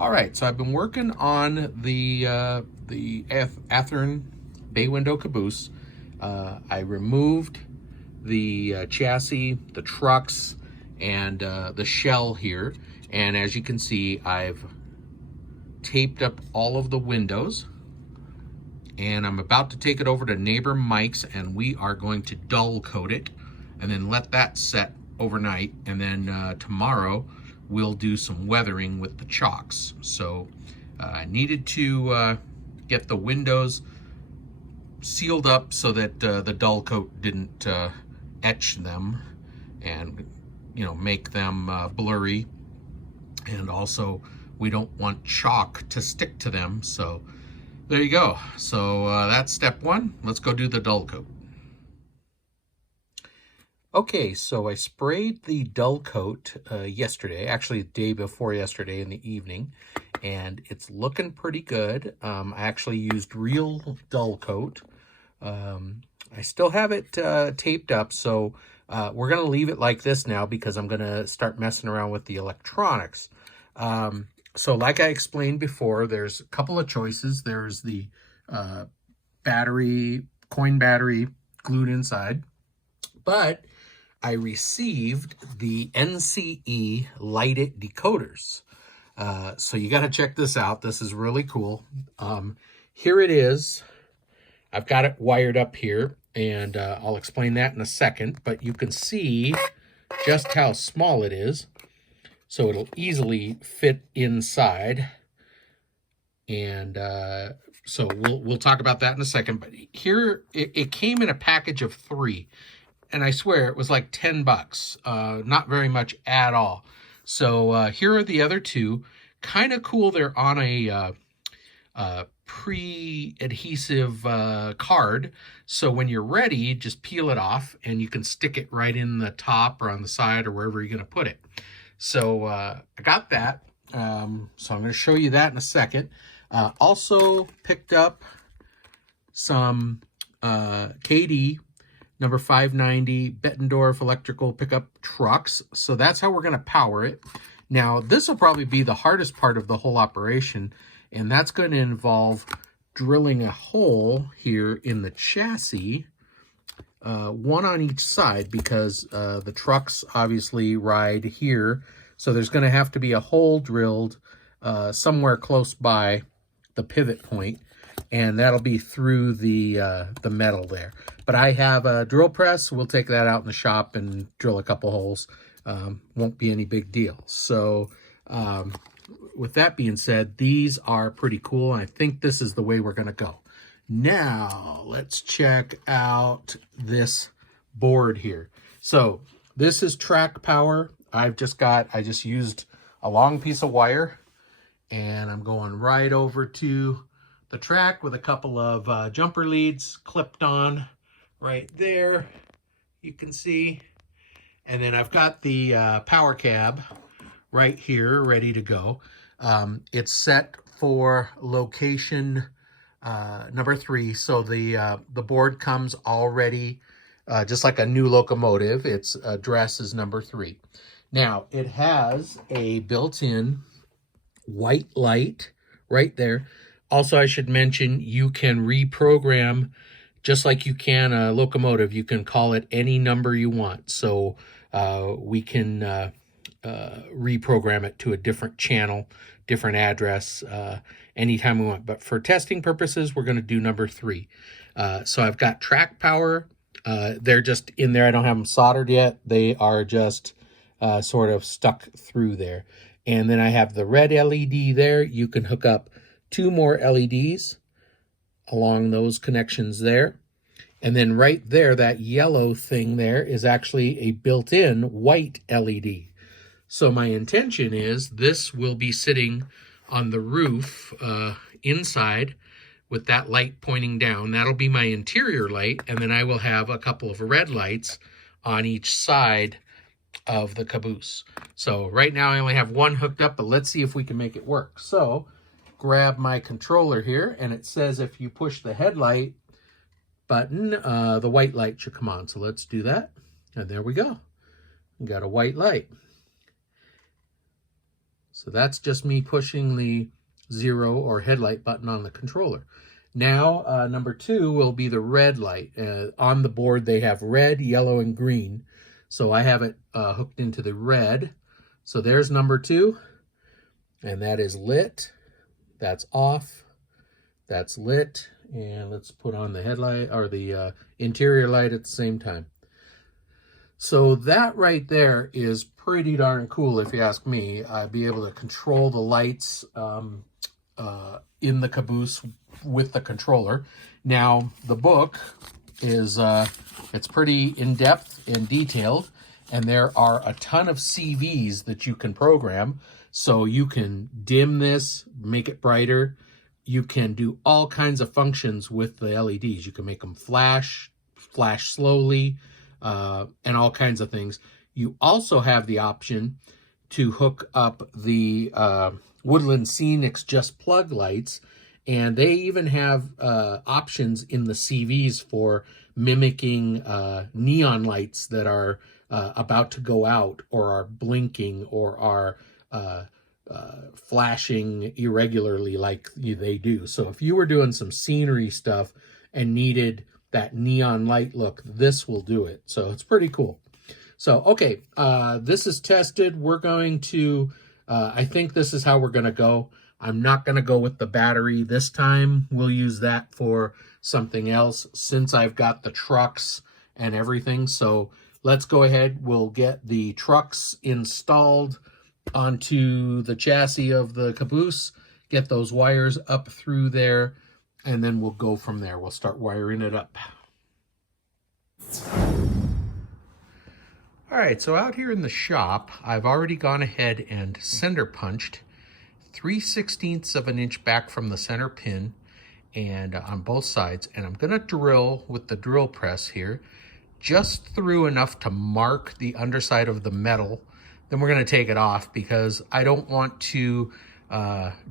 All right, so I've been working on the Athearn bay window caboose. I removed the chassis, the trucks, and the shell here. And as you can see, I've taped up all of the windows. And I'm about to take it over to neighbor Mike's, and we are going to dull coat it and then let that set overnight. And then tomorrow we'll do some weathering with the chalks. So I needed to get the windows sealed up so that the dull coat didn't etch them and make them blurry. And also we don't want chalk to stick to them. So there you go. So that's step one. Let's go do the dull coat. Okay, so I sprayed the dull coat yesterday, actually the day before yesterday in the evening, and it's looking pretty good. I actually used real dull coat. I still have it taped up, so we're going to leave it like this now because I'm going to start messing around with the electronics. So like I explained before, there's a couple of choices. There's the battery, coin battery glued inside, but I received the NCE lighted decoders. So you got to check this out. This is really cool. Here it is. I've got it wired up here, and I'll explain that in a second, but you can see just how small it is. So it'll easily fit inside. And so we'll talk about that in a second. But here, it came in a package of 3. And I swear it was like $10, not very much at all. So here are the other 2. Kind of cool. They're on a pre-adhesive card. So when you're ready, just peel it off and you can stick it right in the top or on the side or wherever you're going to put it. So I got that. So I'm going to show you that in a second. Also picked up some KD number 590 Bettendorf electrical pickup trucks. So that's how we're going to power it. Now, this will probably be the hardest part of the whole operation, and that's going to involve drilling a hole here in the chassis, one on each side, because the trucks obviously ride here. So there's going to have to be a hole drilled somewhere close by the pivot point, and that'll be through the metal there. But I have a drill press. We'll take that out in the shop and drill a couple holes. Won't be any big deal. So with that being said, these are pretty cool. I think this is the way we're going to go. Now, let's check out this board here. So this is track power. I just used a long piece of wire, and I'm going right over to the track with a couple of jumper leads clipped on right there, you can see. And then I've got the power cab right here ready to go. It's set for location number 3. So the board comes already just like a new locomotive. Its address is number 3. Now it has a built-in white light right there. Also, I should mention you can reprogram just like you can a locomotive. You can call it any number you want. So we can reprogram it to a different channel, different address, anytime we want. But for testing purposes, we're going to do number 3. So I've got track power. They're just in there. I don't have them soldered yet. They are just sort of stuck through there. And then I have the red LED there. You can hook up 2 more LEDs along those connections there. And then right there, that yellow thing there is actually a built-in white LED. So my intention is this will be sitting on the roof inside with that light pointing down. That'll be my interior light. And then I will have a couple of red lights on each side of the caboose. So right now I only have one hooked up, but let's see if we can make it work. So grab my controller here, and it says if you push the headlight button, the white light should come on. So let's do that. And there we go. We got a white light. So that's just me pushing the 0 or headlight button on the controller. Now, number 2 will be the red light. On the board, they have red, yellow, and green. So I have it hooked into the red. So there's number 2, and that is lit. That's off. That's lit. And let's put on the headlight or the interior light at the same time. So that right there is pretty darn cool, if you ask me. I'd be able to control the lights in the Caboose with the controller. Now, the book is it's pretty in-depth and detailed, and there are a ton of CVs that you can program. So you can dim this, make it brighter. You can do all kinds of functions with the LEDs. You can make them flash slowly, and all kinds of things. You also have the option to hook up the Woodland Scenics Just Plug lights, and they even have options in the CVs for mimicking neon lights that are about to go out or are blinking or are flashing irregularly like they do. So if you were doing some scenery stuff and needed that neon light look, this will do it. So it's pretty cool. So, okay, this is tested. We're going to, I think this is how we're going to go. I'm not going to go with the battery this time. We'll use that for something else since I've got the trucks and everything. So let's go ahead. We'll get the trucks installed onto the chassis of the Caboose, get those wires up through there, and then we'll go from there. We'll start wiring it up. All right, so out here in the shop, I've already gone ahead and center punched 3/16 of an inch back from the center pin and on both sides. And I'm gonna drill with the drill press here, just through enough to mark the underside of the metal. Then we're gonna take it off because I don't want to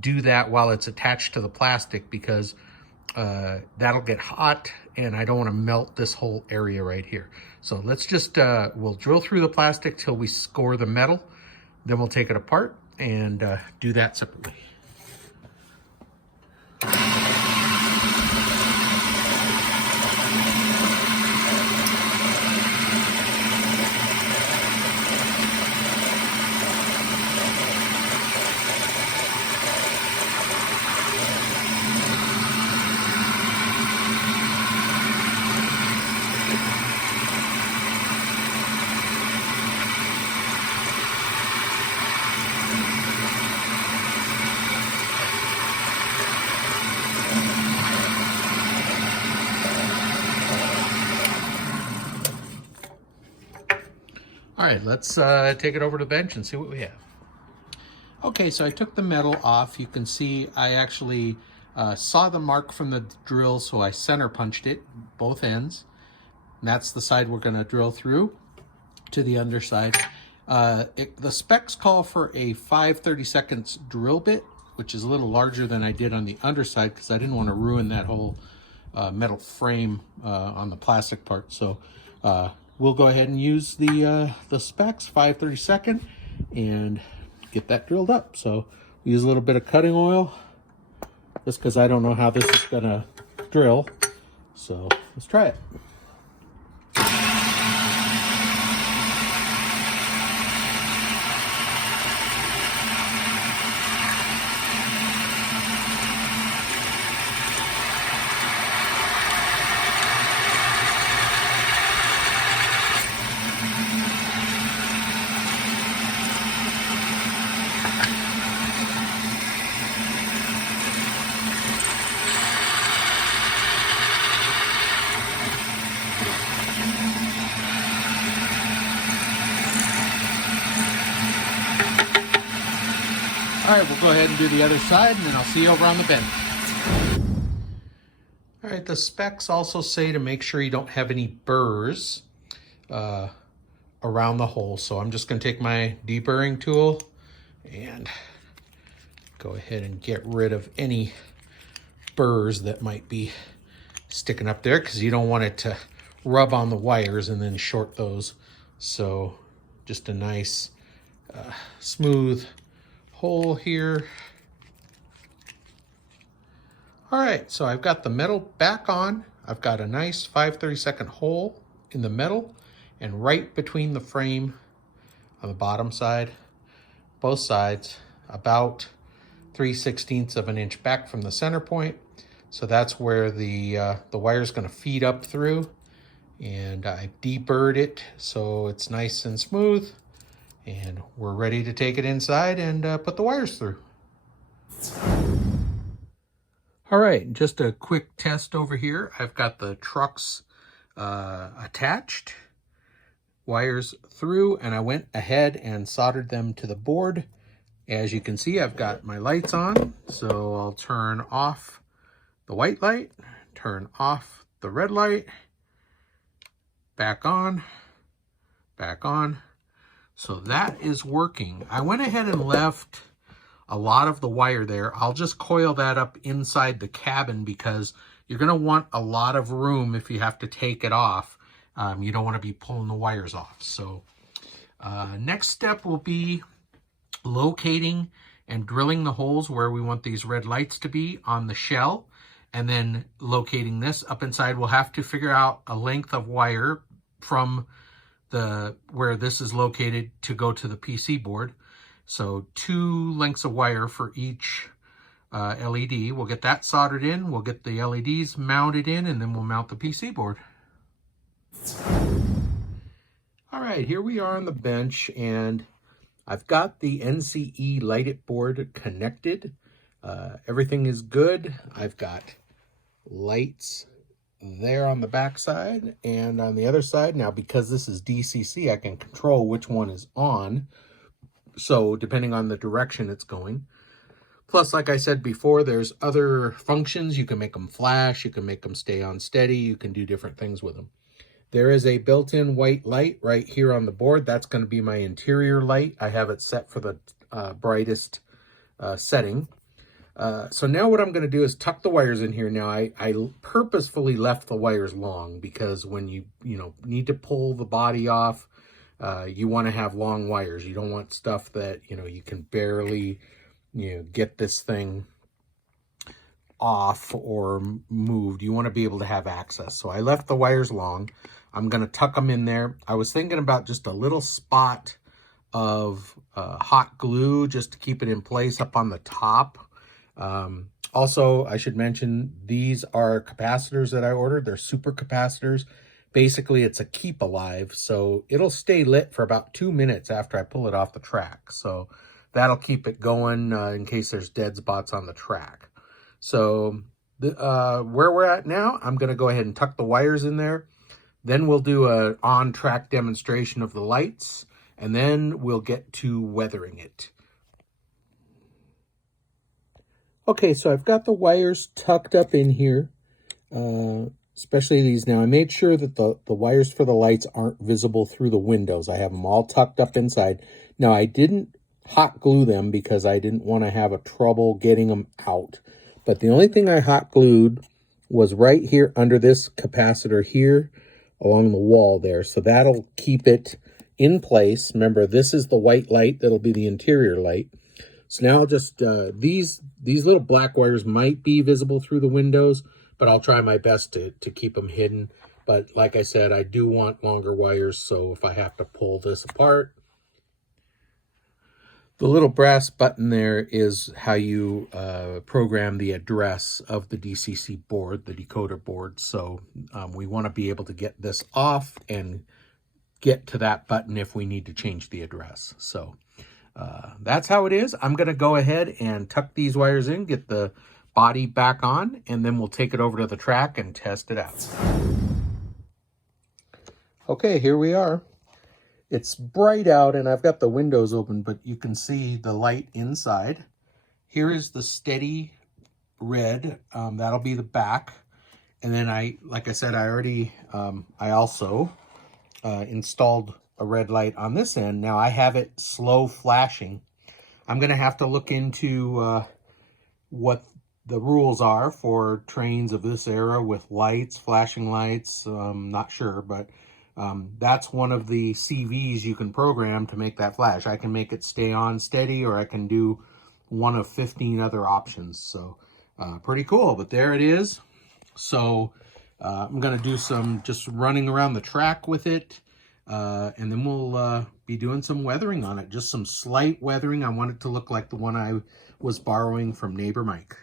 do that while it's attached to the plastic, because that'll get hot and I don't want to melt this whole area right here. So let's just, we'll drill through the plastic till we score the metal. Then we'll take it apart and do that separately. All right, let's take it over to the bench and see what we have. Okay, so I took the metal off. You can see I actually saw the mark from the drill, so I center punched it, both ends. And that's the side we're gonna drill through to the underside. The specs call for a 5/32 drill bit, which is a little larger than I did on the underside because I didn't want to ruin that whole metal frame on the plastic part. So we'll go ahead and use the specs 5/32 and get that drilled up. So we use a little bit of cutting oil just because I don't know how this is gonna drill. So let's try it. All right, we'll go ahead and do the other side, and then I'll see you over on the bench. All right, the specs also say to make sure you don't have any burrs around the hole. So I'm just gonna take my deburring tool and go ahead and get rid of any burrs that might be sticking up there, because you don't want it to rub on the wires and then short those. So just a nice smooth hole here. All right, so I've got the metal back on. I've got a nice 5/32 hole in the metal and right between the frame on the bottom side, both sides, about 3/16 of an inch back from the center point. So that's where the wire is going to feed up through, and I deburred it so it's nice and smooth, and we're ready to take it inside and put the wires through. All right, just a quick test over here. I've got the trucks attached, wires through, and I went ahead and soldered them to the board. As you can see, I've got my lights on, so I'll turn off the white light, turn off the red light, back on, back on. So that is working. I went ahead and left a lot of the wire there. I'll just coil that up inside the cabin because you're going to want a lot of room if you have to take it off. You don't want to be pulling the wires off. So next step will be locating and drilling the holes where we want these red lights to be on the shell, and then locating this up inside. We'll have to figure out a length of wire from where this is located to go to the PC board. So 2 lengths of wire for each LED. We'll get that soldered in, we'll get the LEDs mounted in, and then we'll mount the PC board. All right, here we are on the bench, and I've got the NCE lighted board connected. Everything is good. I've got lights there on the back side and on the other side. Now, because this is DCC, I can control which one is on. So depending on the direction it's going. Plus, like I said before, there's other functions. You can make them flash, you can make them stay on steady, you can do different things with them. There is a built-in white light right here on the board. That's going to be my interior light. I have it set for the brightest setting. So now what I'm going to do is tuck the wires in here. Now I purposefully left the wires long because when you need to pull the body off, you want to have long wires. You don't want stuff that, you can barely, get this thing off or moved. You want to be able to have access. So I left the wires long. I'm going to tuck them in there. I was thinking about just a little spot of hot glue just to keep it in place up on the top. Also, I should mention, these are capacitors that I ordered. They're super capacitors. Basically, it's a keep alive, so it'll stay lit for about 2 minutes after I pull it off the track. So that'll keep it going in case there's dead spots on the track. So where we're at now, I'm going to go ahead and tuck the wires in there. Then we'll do an on-track demonstration of the lights, and then we'll get to weathering it. Okay, so I've got the wires tucked up in here. Especially these. Now, I made sure that the wires for the lights aren't visible through the windows. I have them all tucked up inside. Now, I didn't hot glue them because I didn't want to have a trouble getting them out. But the only thing I hot glued was right here under this capacitor here along the wall there. So that'll keep it in place. Remember, this is the white light. That'll be the interior light. So now I'll just, these little black wires might be visible through the windows, but I'll try my best to keep them hidden. But like I said, I do want longer wires, so if I have to pull this apart. The little brass button there is how you program the address of the DCC board, the decoder board. So we want to be able to get this off and get to that button if we need to change the address. So that's how it is. I'm going to go ahead and tuck these wires in, get the body back on, and then we'll take it over to the track and test it out. Okay, here we are. It's bright out and I've got the windows open, but you can see the light inside. Here is the steady red. That'll be the back. And then like I said, I also installed a red light on this end. Now I have it slow flashing. I'm going to have to look into what the rules are for trains of this era with lights, flashing lights. Not sure, but that's one of the CVs you can program to make that flash. I can make it stay on steady, or I can do one of 15 other options. So pretty cool, but there it is. So I'm going to do some just running around the track with it, and then we'll be doing some weathering on it. Just some slight weathering. I want it to look like the one I was borrowing from neighbor Mike.